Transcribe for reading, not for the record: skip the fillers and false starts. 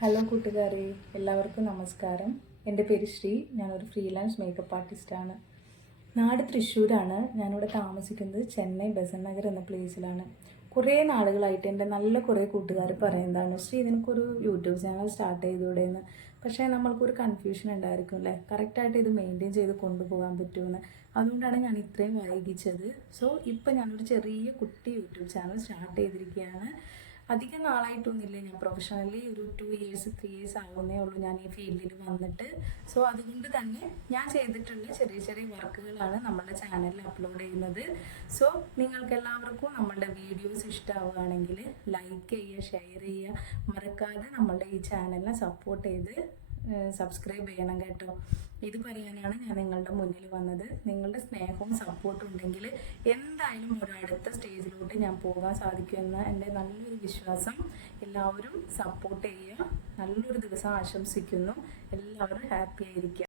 Hello കൂട്ടുകാരെ, എല്ലാവർക്കും നമസ്കാരം. എൻ്റെ പേര് ശ്രീ. ഞാനൊരു ഫ്രീലാൻസ് മേക്കപ്പ് ആർട്ടിസ്റ്റാണ്. നാട് തൃശ്ശൂരാണ്. ഞാനിവിടെ താമസിക്കുന്നത് ചെന്നൈ ബസന്റ് നഗർ എന്ന പ്ലേസിലാണ്. കുറേ നാളുകളായിട്ട് എൻ്റെ നല്ല കുറേ കൂട്ടുകാർ പറയുന്നതാണ്, ശ്രീ നിനക്കൊരു യൂട്യൂബ് ചാനൽ സ്റ്റാർട്ട് ചെയ്തുകൂടെയെന്ന്. പക്ഷേ നമ്മൾക്കൊരു കൺഫ്യൂഷൻ ഉണ്ടായിരിക്കും അല്ലേ, കറക്റ്റായിട്ട് ഇത് മെയിൻറ്റെയിൻ ചെയ്ത് കൊണ്ടുപോകാൻ പറ്റുമെന്ന്. അതുകൊണ്ടാണ് ഞാൻ ഇത്രയും വൈകിച്ചത്. സോ ഇപ്പം ഞാനൊരു ചെറിയ കുട്ടി യൂട്യൂബ് ചാനൽ സ്റ്റാർട്ട് ചെയ്തിരിക്കുകയാണ്. അധികം നാളായിട്ടൊന്നുമില്ല, ഞാൻ പ്രൊഫഷണലി ഒരു 2 ഇയേഴ്സ് 3 ഇയേഴ്സ് ആവുന്നേ ഉള്ളൂ ഞാൻ ഈ ഫീൽഡിൽ വന്നിട്ട്. സോ അതുകൊണ്ട് തന്നെ ഞാൻ ചെയ്തിട്ടുള്ള ചെറിയ ചെറിയ വർക്കുകളാണ് നമ്മുടെ ചാനലിൽ അപ്ലോഡ് ചെയ്യുന്നത്. സോ നിങ്ങൾക്ക് എല്ലാവർക്കും നമ്മളുടെ വീഡിയോസ് ഇഷ്ടമാവുകയാണെങ്കിൽ ലൈക്ക് ചെയ്യുക, ഷെയർ ചെയ്യുക, മറക്കാതെ നമ്മളുടെ ഈ ചാനലിനെ സപ്പോർട്ട് ചെയ്ത് സബ്സ്ക്രൈബ് ചെയ്യണം കേട്ടോ. ഇത് പറയാനാണ് ഞാൻ നിങ്ങളുടെ മുന്നിൽ വന്നത്. നിങ്ങളുടെ സ്നേഹവും സപ്പോർട്ടും ഉണ്ടെങ്കിൽ എന്തായാലും ഒരു അടുത്ത സ്റ്റേജിലോട്ട് ഞാൻ പോകാൻ സാധിക്കുമെന്ന് എൻ്റെ നല്ലൊരു വിശ്വാസം. എല്ലാവരും സപ്പോർട്ട് ചെയ്യുക. നല്ലൊരു ദിവസം ആശംസിക്കുന്നു. എല്ലാവരും ഹാപ്പി ആയിരിക്കുക.